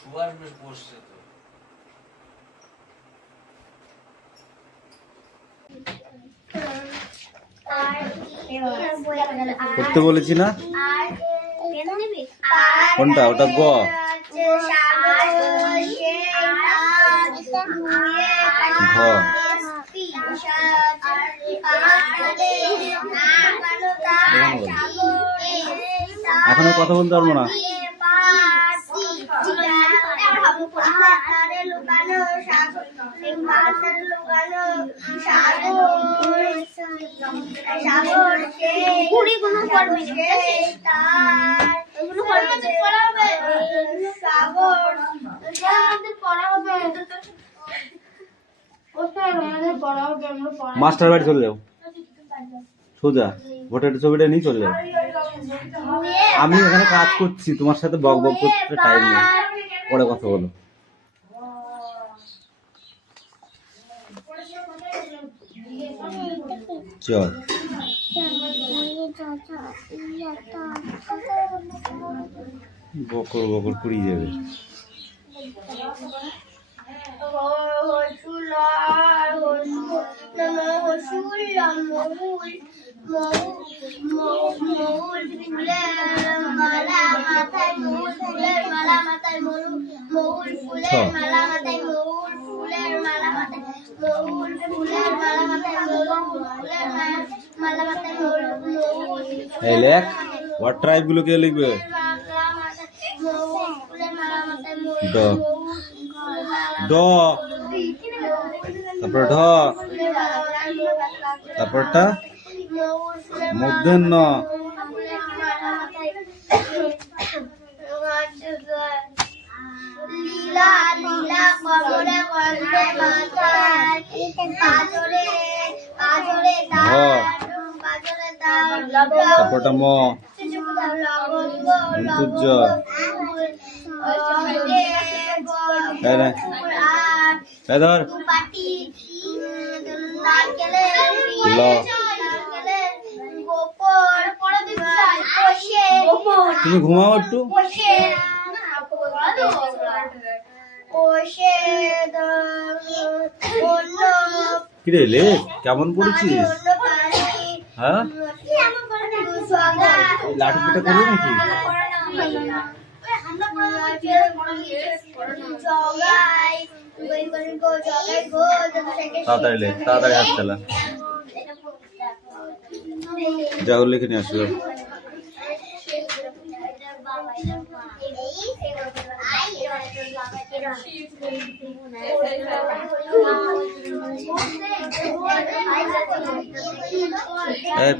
শুয়ার বেশ বসছে তো। করতে বলেছি না কোনটা? ওটা গ। ঘ। এখনো কথা বলতে পারবো না। মাস্টার বাড়ি চলে যাও সোজা, ভোটের ছবিটা নিয়ে চলে যাও। আমি এখানে কাজ করছি, তোমার সাথে বক বক করতে টাইম নেই, পরে কথা বলো। চল বকর বকর পুড়িয়ে যাবে। এই লেখ হোয়াট ট্রাইব গুলো কে লিখবে? ড ড, তারপর ঢ, তারপরটা মূর্ধন্য। তারপরটা ম, সূর্য। ধর ল। তুমি ঘুমাও একটু। কিরে লে কেমন পড়েছিস? হ্যাঁ লাঠি পিটা করবি নাকি? তাড়াতাড়ি লে, তাড়াতাড়ি হাত চালা। যা লিখে নিয়ে আসবে।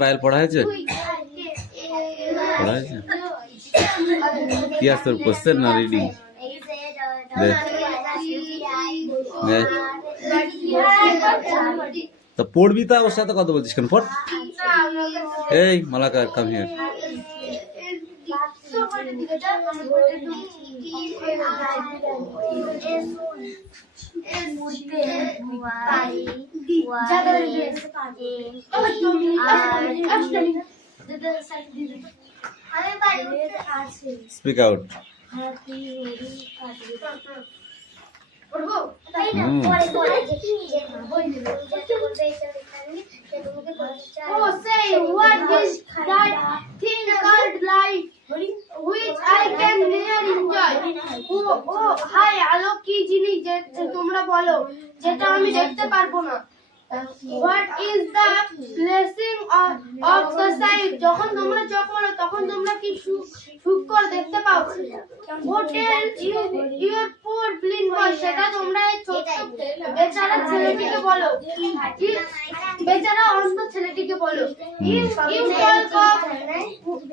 পায়েল পড়া হয়েছে? পড়া হয়েছে? কি আছে তোর কোশ্চেন না রিডিং? তো পড়বি, তা ওর সাথে কথা বলছিস কেন? পড়। এই Malakar come here. Speak out. Oh, say what is that thing called life, which I can never enjoy? Oh, hi, আলো কি জিনিস যে তোমরা বলো যেটা আমি দেখতে পারবো না? What is the blessing of the sight? যখন তোমরা চোখ মারো তখন তোমরা কি সুখ করে দেখতে পাও? What tell you your poor blind boy? সেটা তোমরা এই ছোট বেচারা ছেলেটিকে বলো, বেচারা অন্ধ ছেলেটিকে বলো। If you talk of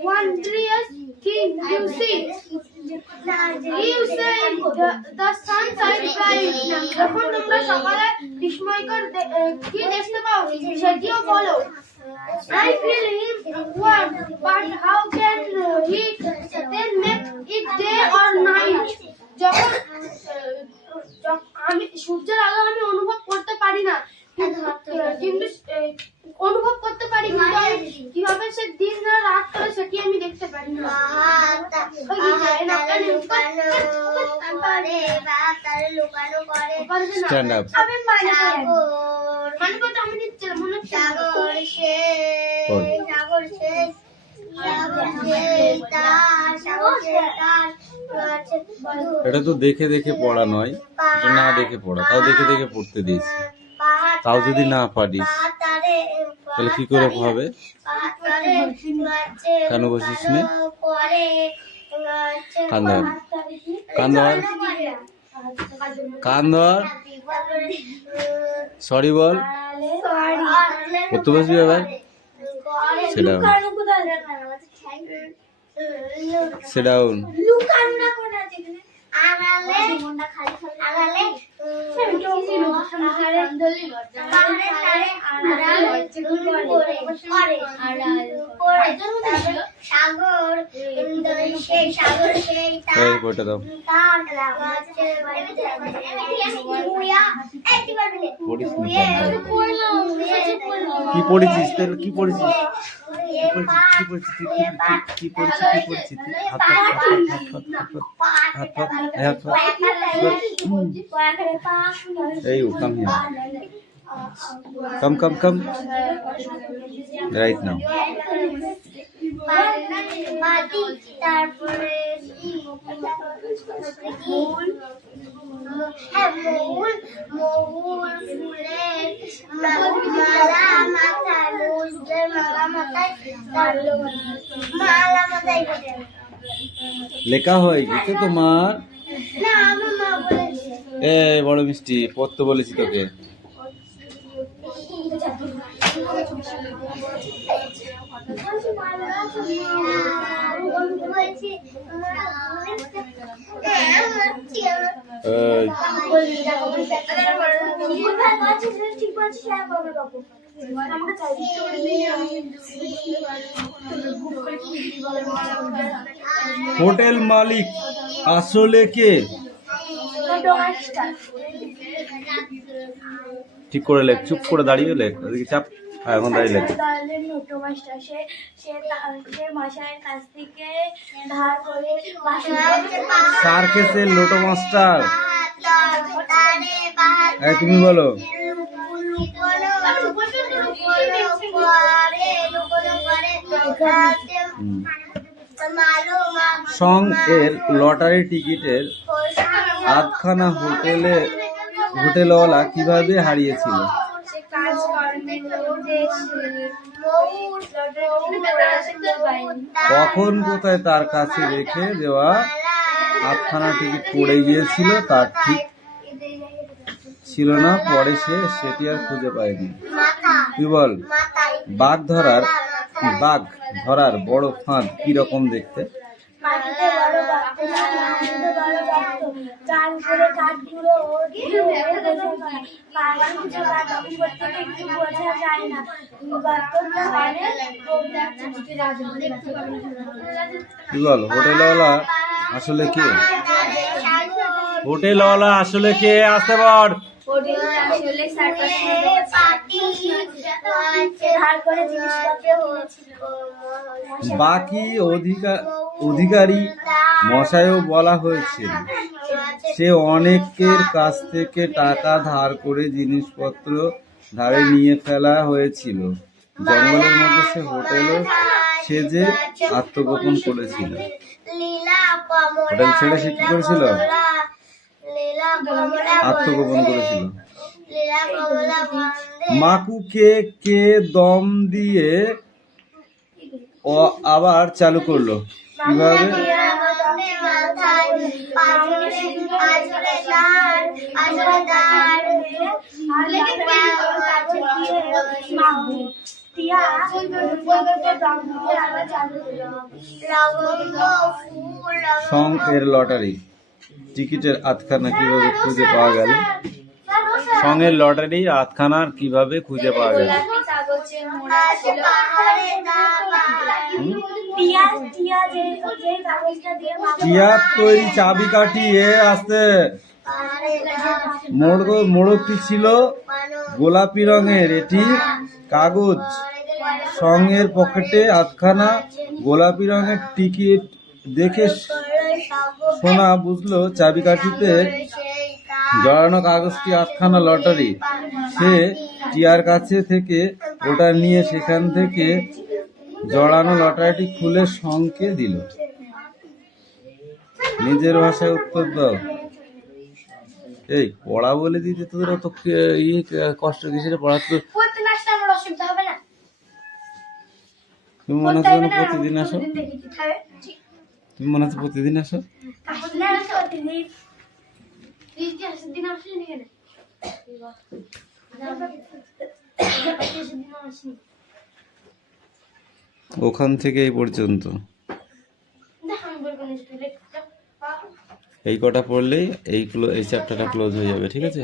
wondrous thing you see, you say the sun shines bright. যখন তোমরা সকালে বিস্ময়কর কি দেখতে পাও সেটিও বলো। I feel him warm, but how can he then make it day or night? যখন আমি সূর্যের আলো আমি অনুভব করতে পারি না, কিন্তু অনুভব করতে পারি, কিভাবে সে দিন না রাত করে সেটি আমি দেখতে পারি না। করে বাতার লুকানো করে স্ট্যান্ড আপ। আমি মানে সাগর তো আমি দিচ্ছি মনে হচ্ছে সাগর সে বল। সাগর সে সাগর সে তার সাগর সে তার আছে এটা তো দেখে দেখে পড়া নয়, এটা না দেখে পড়া, তাও দেখে দেখে পড়তে দিয়েছি। তাও যদি না পারিস তাহলে কি করে হবে? কেন বসিস নে? কান ধর, কান ধর, কান ধর, সরি বল। কত বসবি এবার? সেটা সেডাউন। সাগর সেই সাগর সেই এই বইটা দাও। পড়িস নি কেন? কি পড়েছিস? তাহলে কি পড়েছিস? কি পড়েছিস? কি পড়েছিস? কি পড়েছিস? হাত হাত হাত হাত এই come here, come right now. তারপরে মৌল ফুলের মালা মাথায় মৌল ফুলের মালা মাথায় মালা মাথায় লেখা হয়ে গেছে তোমার? না আমার মা বলেছে এ বড় মিষ্টি পড়তে বলেছি তোকে। হোটেল মালিক আসলে কে? ঠিক করে লেখ, চুপ করে দাঁড়িয়ে লেখ, ওদিকে চাপ। হ্যাঁ এখন দাঁড়িয়ে লেখ। সার্কেসের লোটো মাস্টার। তুমি বলো। সং এর লটারি টিকিটের আধখানা হোটেলওয়ালা কিভাবে হারিয়েছিল? কখন কোথায় তার কাছে রেখে দেওয়া আধখানা টিকিট পড়ে গিয়েছিল তার ঠিক ছিল না, পরে সে সেটি আর খুঁজে পায়নি। তুই বল। বাঘ ধরার বড় ফাঁদ কি রকম দেখতে? কি বল? হোটেলওয়ালা আসলে কে? হোটেলওয়ালা আসলে কে? আসতে বল। বাকি অধিকারী মশাইও বলা হয়েছিল সে অনেকের কাছ থেকে টাকা ধার করে জিনিসপত্র ধারে নিয়ে ফেলা হয়েছিল। জঙ্গলের মধ্যে সে হোটেলও সেজে আত্মগোপন করেছিল। হোটেল ছেড়ে সে কি করেছিল? আত্মগোপন করেছিল। মাকুকে কে দম দিয়ে আবার চালু করলো কিভাবে? সং এর লটারি টিকিটের আধখানা কিভাবে খুঁজে পাওয়া গেল? সঙ্গের লটারি আধখানার কিভাবে খুঁজে পাওয়া গেল? টিয়ার তৈরি চাবিকাঠি আসতে মোড়কটি ছিল গোলাপি রঙের। এটি কাগজ। সঙ্গের পকেটে আধখানা গোলাপি রঙের টিকিট দেখে সোনা বুঝলো চাবিকাঠিতে জড়ানো কাগজটি আটখানা লটারি। সে টিয়ার কাছে থেকে ওটা নিয়ে সেখান থেকে জড়ানো লটারিটি খুলে শঙ্কে দিল। নিজের ভাষায় উত্তর দাও। এই পড়া বলে দিতে তোদের অত কষ্ট কিসের পড়া? তো তুমি মনে হচ্ছে প্রতিদিন আসো? তুমি মনে হচ্ছে প্রতিদিন আসো? ওখান থেকে এই পর্যন্ত এই কটা পড়লেই এই চ্যাপ্টারটা ক্লোজ হয়ে যাবে, ঠিক আছে?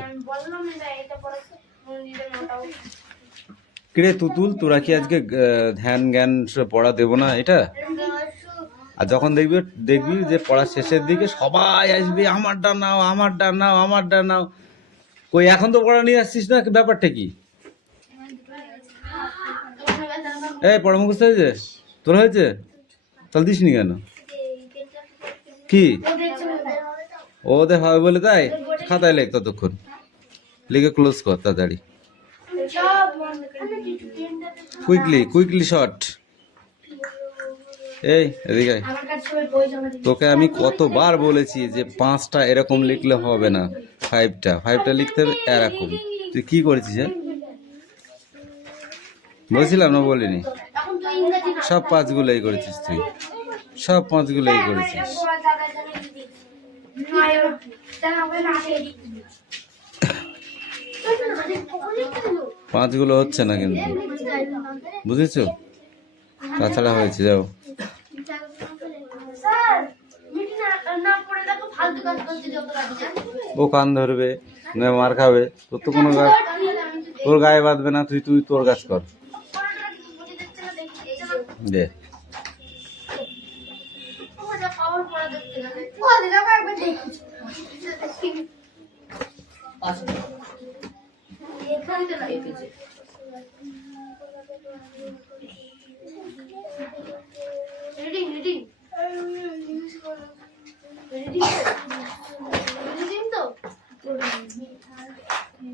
কিরে তুতুল, তোরা কি আজকে ধ্যান জ্ঞান পড়া দেবো না এটা? আর যখন দেখবি যে পড়ার শেষের দিকে সবাই আসবে, আমারটা নাও, আমারটা নাও, আমারটা নাও। কই এখন তো পড়া নিয়ে আসছিস না, ব্যাপারটা কি? এই পড়া মুখস্থ হয়েছে তোর? হয়েছে? তাহলে দিসনি কেন? কি ওদের হবে বলে তাই? খাতায় লেখ, ততক্ষণ লিখে ক্লোজ কর তাড়াতাড়ি। Quickly short. এই এদিকে তোকে আমি কতবার বলেছি যে 5টা এরকম লিখলে হবে না, 5টা লিখতে হবে এরকম। তুই কি করেছিস? বলছিলাম না, বলিনি? সব 5গুলোই করেছিস তুই, সব 5গুলোই করেছিস। 5গুলো হচ্ছে না কিন্তু, বুঝেছো? তাছাড়া হয়েছে, যাও। ও কান ধরবে, মার খাবে, তোর তো কোনো তোর গায়ে বাঁধবে না। তুই তোর কাজ কর দে।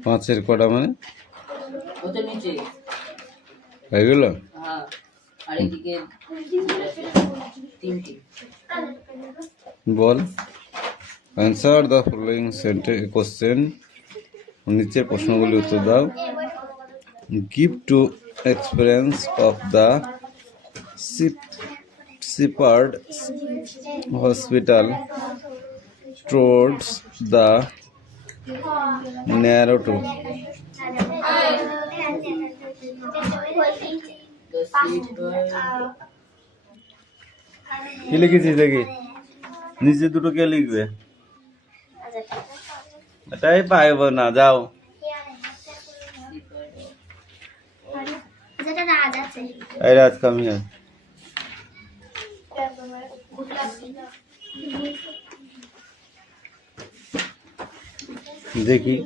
পাঁচের কটা মানে এগুলো? বল, অ্যান্সার দ্য ফলোইং কোশ্চেন। নিচের প্রশ্নগুলি উত্তর দাও। Give to experience of the Shepherd Hospital towards the narrow to কি লিখেছিস দেখি? নিচে দুটো কে লিখবে? এটাই পাইব না, যাও। এই রাজ কাম হিয়ার। দেখি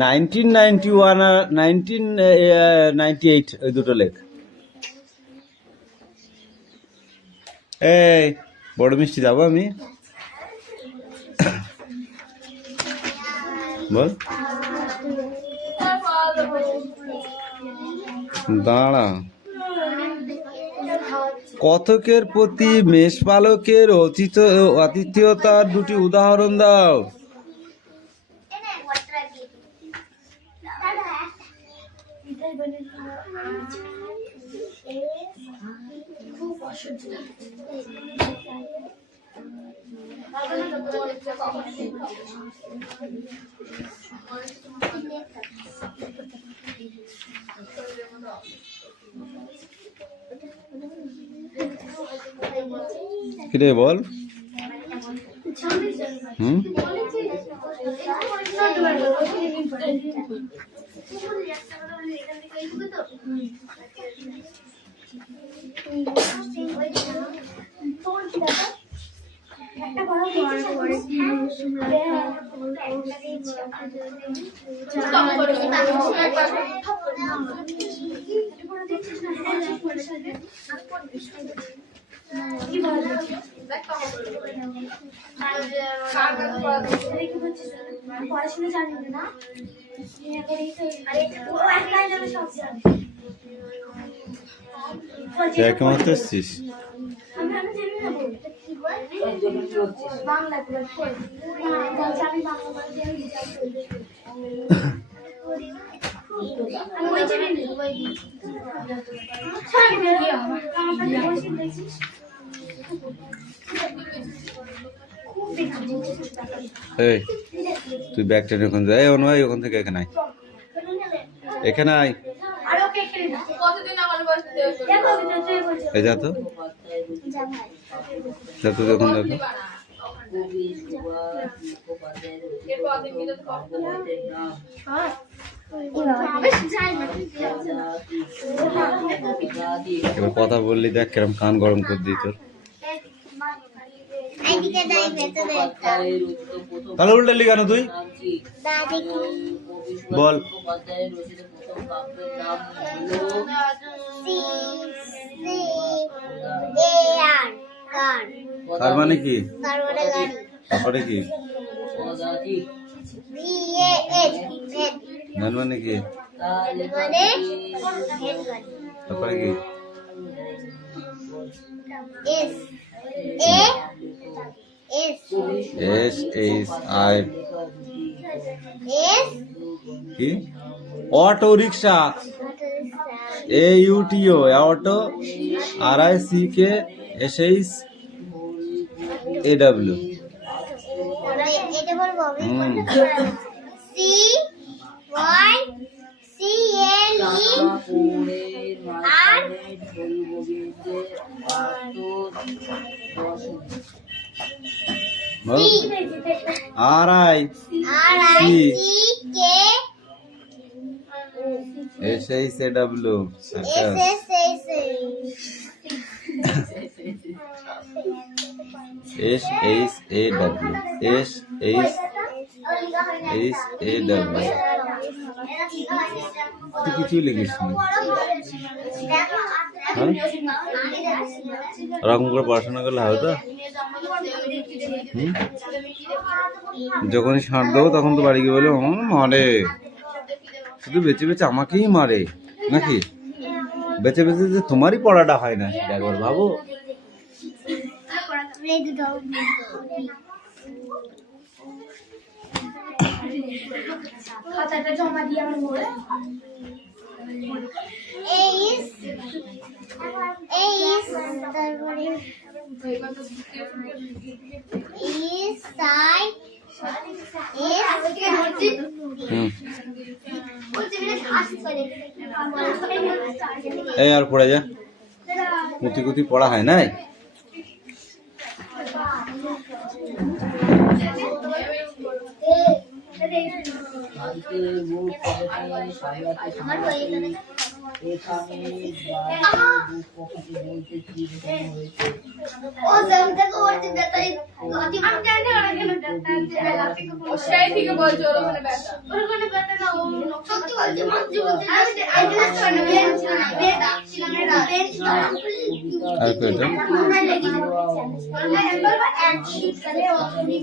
1991 আর 1998 ওই দুটো লেখ। এই বড় মিষ্টি যাবো আমি, বল। দাঁড়া। কথকের প্রতি মেষপালকের আতিথেয়তার দুটি উদাহরণ দাও। কিরে বল। পড়াশোনা জানি না কেমন করছিস? বাংলা এই তুই ব্যাগ টেনে ওখানে যা, অনু ভাই ওখান থেকে এখানে আয়, এখানে আয়, এই যা তো, যা তো দেখুন দেখো। এবার কথা বললি দেখ কিরম কান গরম করে দিই তোর। তাহলে উল্টালি কেন তুই? বল। কার মানে কি? তারপরে কি? ম্যান মানে কি? তারপরে কি? এস এইচ আই কি? Auto rickshaw. A U T O auto, R I C K S H A W. R I C S H A W. S H A W, S H A W. তুই কিছুই লিখিস না, ওরকম করে পড়াশোনা করলে হবে তো? যখনই শাঁট দেবো তখন তো বাড়ি গিয়ে বলে মারে, শুধু বেঁচে বেঁচে আমাকেই মারে নাকি? বেঁচে বেঁচে যে তোমারই পড়াটা হয় না সেটা একবার ভাবো। খাতাটা জমা দিয়ে আমার মোড়ে এই আর পড়ে যা, কুতি কুতি পড়া হয় নাই।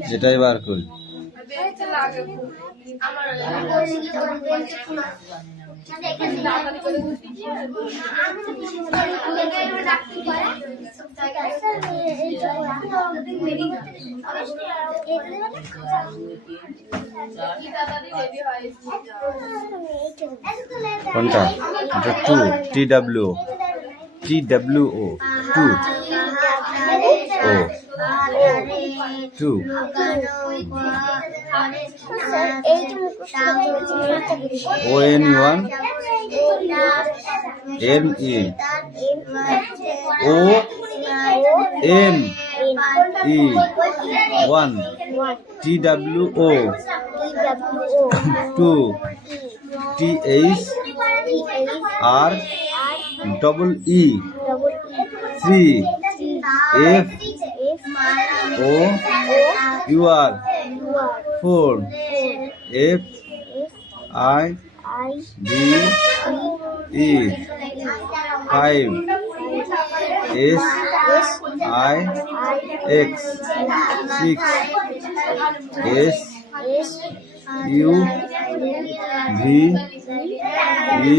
যেটাই বার করি কোনটা? এটা two, T W, T W O, two O, two. O N one, N E, O N E one, T W O, two, T H R double E, three, F O U R, four, F I D E, five, S I X 6 S U V E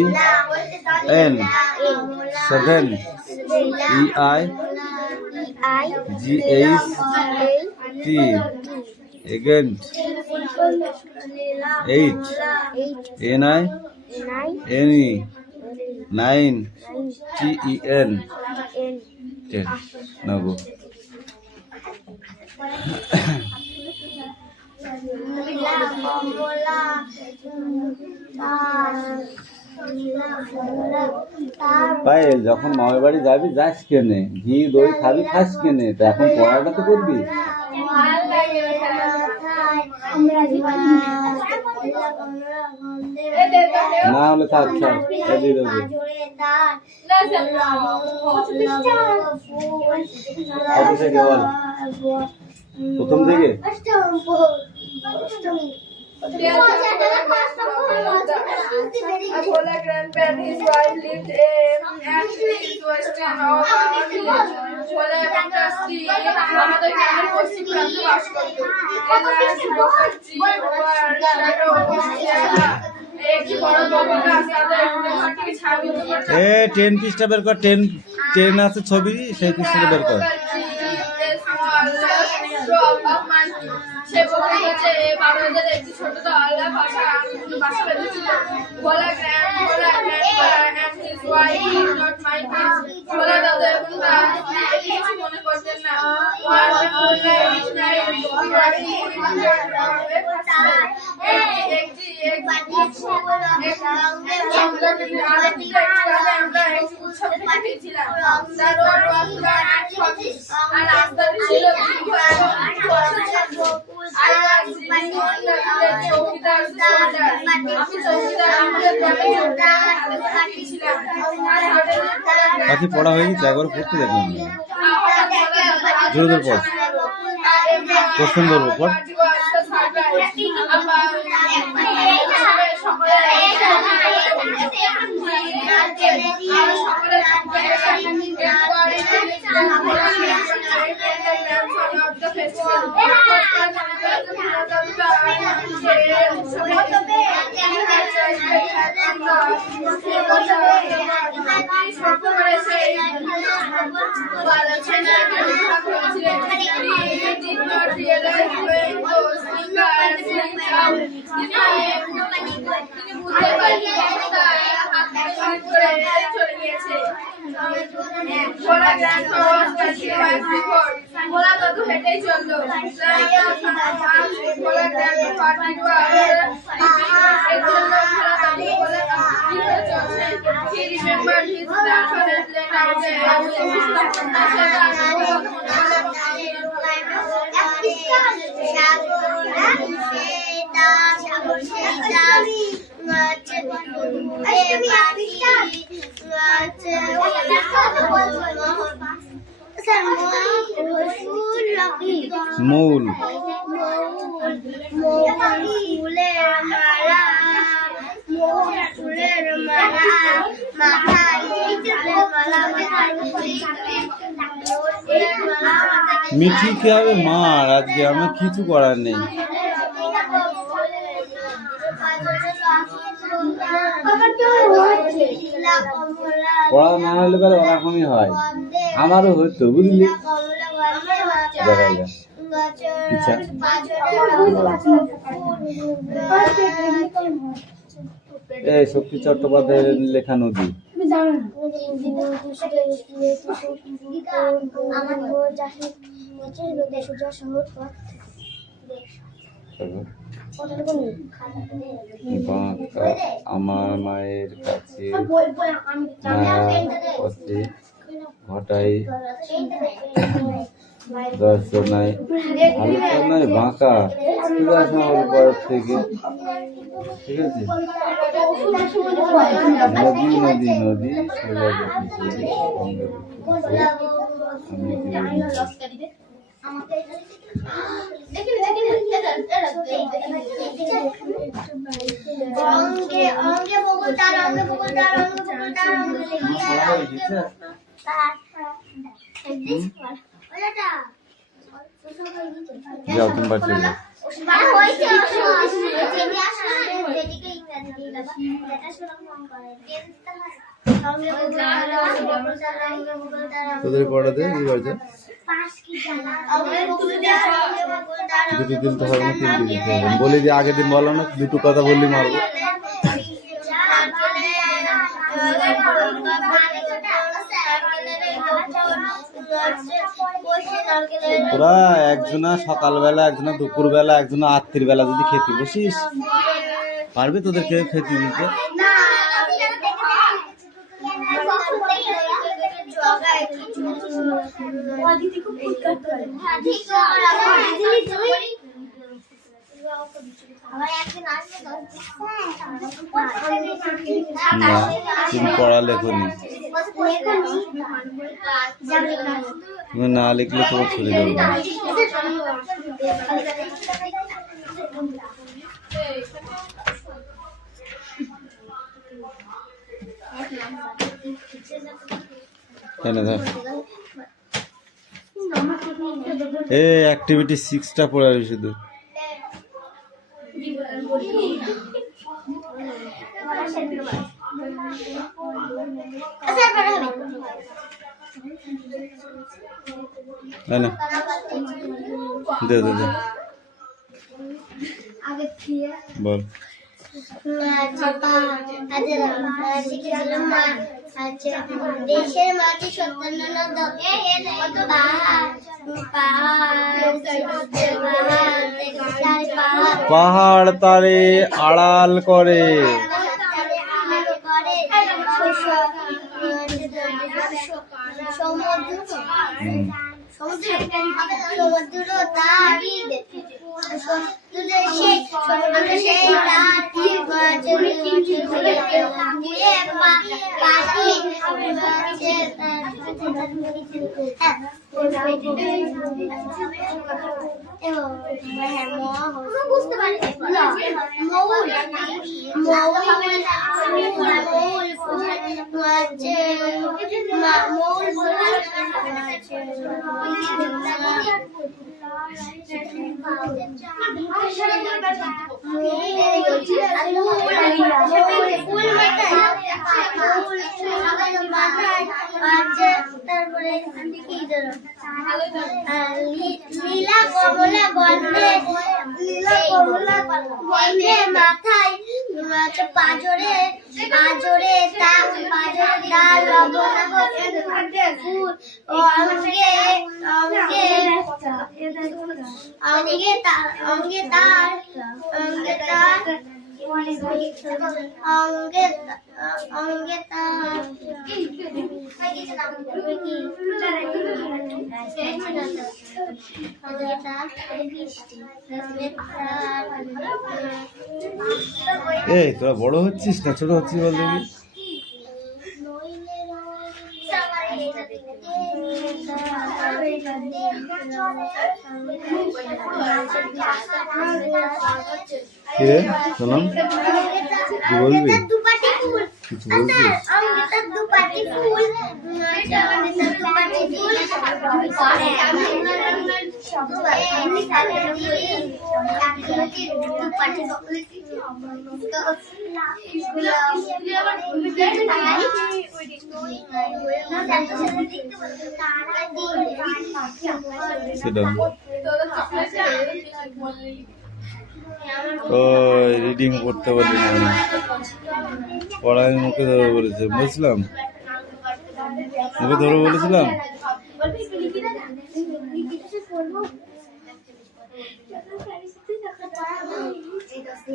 N 7 E I G H T again 8 N I N E 9 T E N 10. Now go. Payel, যখন মামার বাড়ি যাবি যাস কেনে, ঘি দই খাবি খাস কেনে, তা এখন পড়াটা তো করবি। না হলে থাক থাক দিয়ে দেবো। প্রথম থেকে Akola grandparent, his wife lived at western of our village. Akola Bantasti, আমাদের গ্রামের পশ্চিম প্রান্তে বাস করত। এলাচ, বকরচি, ওয়ার, শারো, চেহারা, একটি বড় বড় গাছ, তাদের ঘর থেকে ছাবি উপর। 10 পৃষ্ঠা বের কর, 10 আছে ছবি, সেই পৃষ্ঠাটা বের কর। সে বলছে বাবাদের একটি ছোট দল বাসা বেঁধেছিল। বলা বলা দাদা এবং কিছু মনে করতেন না। আমরা একটি উৎসব পেয়েছিলাম। আর রাস্তাতে ছিল বাকি পড়া হয়ে গেছে, একবার পড়তে দেখলাম জোরে জোরে পড়, কোশ্চেন ধরবো পড়। মূল ফুলের মালা ফুলের মালা মাথায় মিঠি কি হবে মার, আজকে আমার কিছু করার নেই। পড়া না হলে পরে ওরকমই হয়, আমারও হতো বুঝলি। ইচ্ছা এই শক্তি চট্টোপাধ্যায়ের লেখা নদী। আমার মায়ের কাছে ঘটাই দর্শনায় আলোচনায় বাঁকা বয়স থেকে, ঠিক আছে। নদী নদী নদী অঙ্গে অঙ্গে বকুলতার অঙ্গে বকুলতার অঙ্গে বকুলতার অঙ্গে যাও তুমি বাড়ি চলে যাও। তোদের পড়াতে কি করছে? দুটো দিতে হবে না, তিনটে দিতে হবে। বলি যে আগের দিন বলো না, দুটো কথা বললি মারবো। তোরা একজনা সকালবেলা, একজনা দুপুরবেলা, একজনা রাত্রির বেলা যদি খেতে বসিস, পারবে তোদেরকে খেতে দিতে? না, তুমি পড়ালেখনি, তুমি না লিখলে তোমার ছুটি দেবো না। অ্যাক্টিভিটি 6টা পড়াবি শুধু। না দে দে দে বল। দেশের মাঝে 57 পাহাড় তারে আড়াল করে, সমুদ্র তার বুঝতে পারি তারপরে লীলা কমলা গন্ধে মাথায় পাঁজরে পাঁজরে তার ফুল অঙ্গে অঙ্গে অঙ্গে তার অঙ্গে তার অঙ্গে তার অঙ্গে অঙ্গে তার এই তোরা বড় হচ্ছিস না ছোট হচ্ছিস বল দেখি? কে শোনাম কি বলবি? কিছু বলবি? সেটা ওই রিডিং পড়তে বলি না, পড়ায় মুখে ধরে বলেছে, বুঝলাম মুখে ধরে বলেছিলাম। ঠিক আছে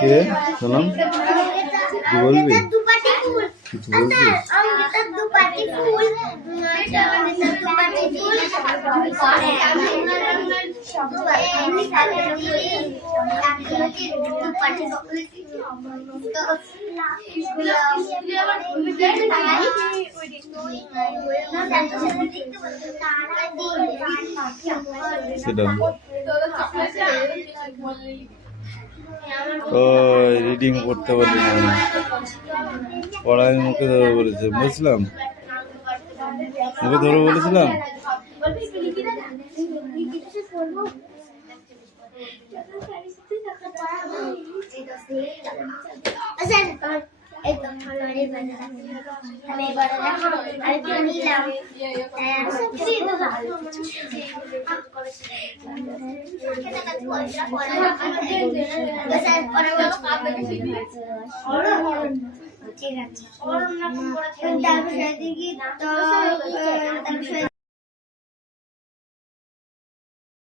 কে শোনাম কি বলবি? দুপাটি ফুল কিছু বলবি? পাটি ফুল পাটি ফুল সেটা তোদের চকলেট বললি ওই রিডিং পড়তে বলি না, পড়াই মুখে ধরে বলেছে, বুঝলাম মুখে ধরে বলেছিলাম। ঠিক আছে।